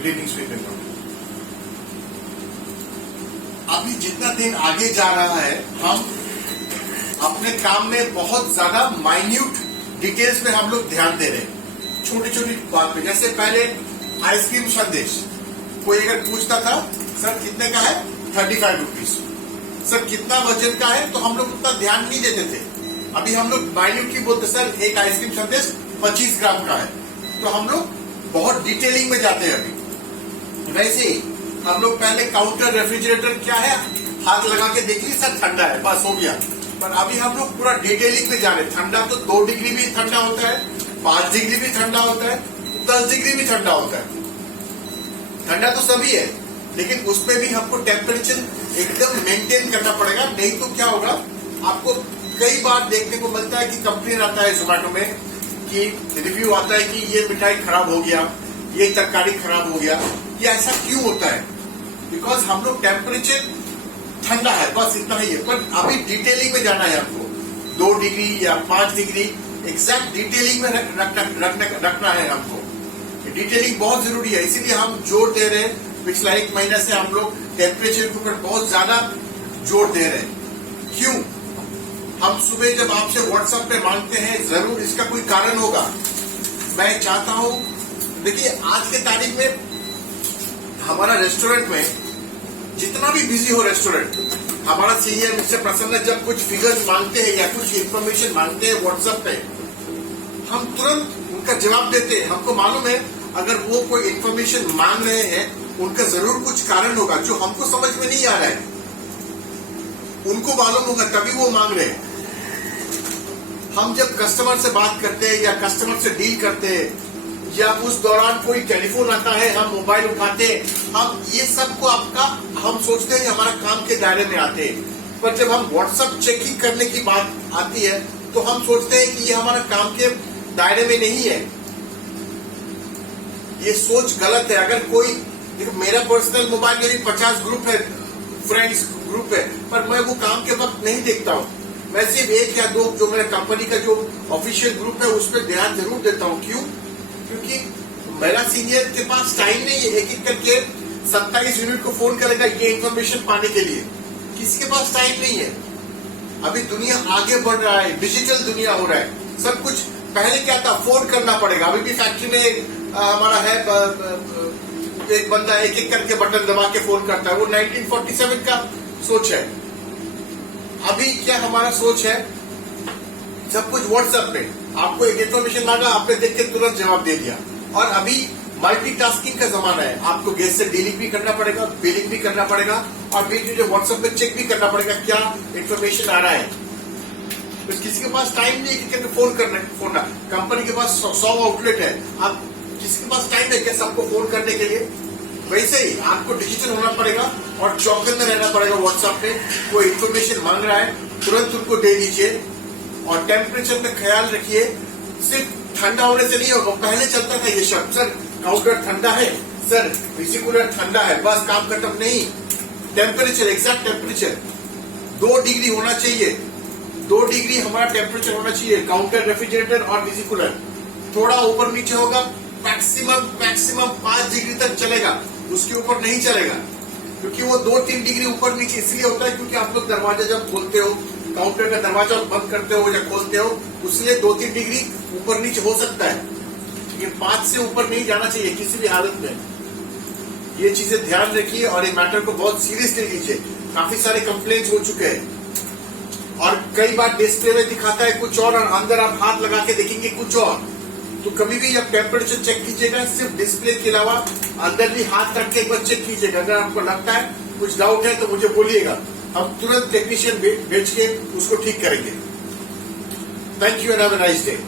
Greetings भी करना। अभी जितना दिन आगे जा रहा है, हम अपने काम में बहुत ज्यादा माइन्यूट डिटेल्स में हम लोग ध्यान दे रहे हैं, छोटी छोटी बात पे। जैसे पहले आइसक्रीम संदेश, कोई अगर पूछता था सर कितने का है, 35 रुपीज, सर कितना वजन का है, तो हम लोग उतना ध्यान नहीं देते थे। अभी हम लोग माइन्यूटली बोलते सर एक आइसक्रीम संदेश 25 ग्राम का है, तो हम लोग बहुत डिटेलिंग में जाते हैं। अभी वैसे ही हम लोग पहले काउंटर रेफ्रिजरेटर क्या है, हाथ लगा के देख ली सर ठंडा है, बस हो गया। पर अभी हम लोग पूरा डिटेलिंग में जा रहे हैं। ठंडा तो 2 डिग्री भी ठंडा होता है, 5 डिग्री भी ठंडा होता है, 10 डिग्री भी ठंडा होता है। ठंडा तो सभी है, लेकिन उसमें भी हमको टेम्परेचर एकदम मेंटेन करना पड़ेगा, नहीं तो क्या होगा, आपको कई बार देखने को मिलता है कि कंप्लेन आता है जोमेटो में कि रिव्यू आता है कि ये मिठाई खराब हो गया, ये तरकारी खराब हो गया। ये ऐसा क्यों होता है? बिकॉज हम लोग टेम्परेचर ठंडा है, बस इतना ही है। पर अभी डिटेलिंग में जाना है आपको, 2 डिग्री या 5 डिग्री एग्जैक्ट डिटेलिंग में रखना है हमको। डिटेलिंग बहुत जरूरी है, इसीलिए हम जोर दे रहे हैं। पिछला 1 महीने से हम लोग टेम्परेचर के ऊपर बहुत ज्यादा जोर दे रहे हैं। क्यों? हम सुबह जब आपसे व्हाट्सएप पे मांगते हैं, जरूर इसका कोई कारण होगा। मैं चाहता हूं, देखिए आज के तारीख में हमारा रेस्टोरेंट में जितना भी बिजी हो रेस्टोरेंट, हमारा सीनियर मिस्टर प्रसन्न जब कुछ फिगर्स मांगते हैं या कुछ इन्फॉर्मेशन मांगते हैं व्हाट्सएप पे, हम तुरंत उनका जवाब देते हैं। हमको मालूम है अगर वो कोई इन्फॉर्मेशन मांग रहे हैं, उनका जरूर कुछ कारण होगा जो हमको समझ में नहीं आ रहा है, उनको मालूम होगा तभी वो मांग रहे हैं। हम जब कस्टमर से बात करते हैं या कस्टमर से डील करते हैं, या उस दौरान कोई टेलीफोन आता है, हम मोबाइल उठाते हैं, हम ये सब को आपका हम सोचते हैं हमारा काम के दायरे में आते हैं। पर जब हम व्हाट्सएप चेकिंग करने की बात आती है, तो हम सोचते हैं कि ये हमारा काम के दायरे में नहीं है। ये सोच गलत है। अगर कोई, देखो मेरा पर्सनल मोबाइल मेरी 50 ग्रुप है, फ्रेंड्स ग्रुप है, पर मैं वो काम के वक्त नहीं देखता हूँ। मैं सिर्फ 1 या 2 जो मेरा कंपनी का जो ऑफिशियल ग्रुप है उस पर ध्यान जरूर देता हूँ। क्यों? क्योंकि मेरा सीनियर के पास टाइम नहीं है, एक एक करके 27 यूनिट को फोन करेगा ये इन्फॉर्मेशन पाने के लिए। किसी के पास टाइम नहीं है। अभी दुनिया आगे बढ़ रहा है, डिजिटल दुनिया हो रहा है, सब कुछ। पहले क्या था, फोन करना पड़ेगा। अभी भी फैक्ट्री में हमारा है एक बंदा एक एक करके बटन दबा के फोन करता है, वो 1947 का सोच है। अभी क्या हमारा सोच है, सब कुछ व्हाट्सएप पे, आपको एक इन्फॉर्मेशन मांगा, आपने देख के तुरंत जवाब दे दिया। और अभी मल्टीटास्किंग का जमाना है, आपको गेस्ट से डीलिंग भी करना पड़ेगा, बिलिंग भी करना पड़ेगा, और बीच में व्हाट्सएप पे चेक भी करना पड़ेगा क्या इन्फॉर्मेशन आ रहा है। तो किसी के पास टाइम नहीं है कि फोन करना। कंपनी के पास 100 आउटलेट है, आप किसी के पास टाइम है क्या सबको फोन करने के लिए? वैसे ही आपको डिजिटल होना पड़ेगा और चौकन्ने रहना पड़ेगा। व्हाट्सएप पे कोई इन्फॉर्मेशन मांग रहा है, तुरंत उनको दे दीजिए। और टेम्परेचर का ख्याल रखिए, सिर्फ ठंडा होने से नहीं होगा। पहले चलता था ये शब्द, सर काउंटर ठंडा है, सर एसी कूलर ठंडा है, बस काम खत्म। नहीं, टेम्परेचर, एग्जैक्ट टेम्परेचर 2 डिग्री होना चाहिए। 2 डिग्री हमारा टेम्परेचर होना चाहिए। काउंटर रेफ्रिजरेटर और एसी कूलर थोड़ा ऊपर नीचे होगा, मैक्सिमम 5 डिग्री तक चलेगा, उसके ऊपर नहीं चलेगा। क्योंकि वो 2-3 डिग्री ऊपर नीचे इसलिए होता है क्योंकि आप लोग दरवाजा जब खोलते हो, काउंटर का दरवाजा बंद करते हो या खोलते हो, उसलिए 2-3 डिग्री ऊपर नीचे हो सकता है। ये 5 से ऊपर नहीं जाना चाहिए किसी भी हालत में। ये चीजें ध्यान रखिए और ये मैटर को बहुत सीरियसली लीजिए। काफी सारे कंप्लेंट्स हो चुके हैं और कई बार डिस्प्ले में दिखाता है कुछ और अंदर आप हाथ लगा के देखेंगे कुछ और। तो कभी भी जब टेम्परेचर चेक कीजिएगा, सिर्फ डिस्प्ले के अलावा अंदर भी हाथ रख के एक बार चेक कीजिएगा। अगर आपको लगता है कुछ डाउट है तो मुझे बोलिएगा, हम तुरंत टेक्नीशियन भेज के उसको ठीक करेंगे। Thank you and have a nice day.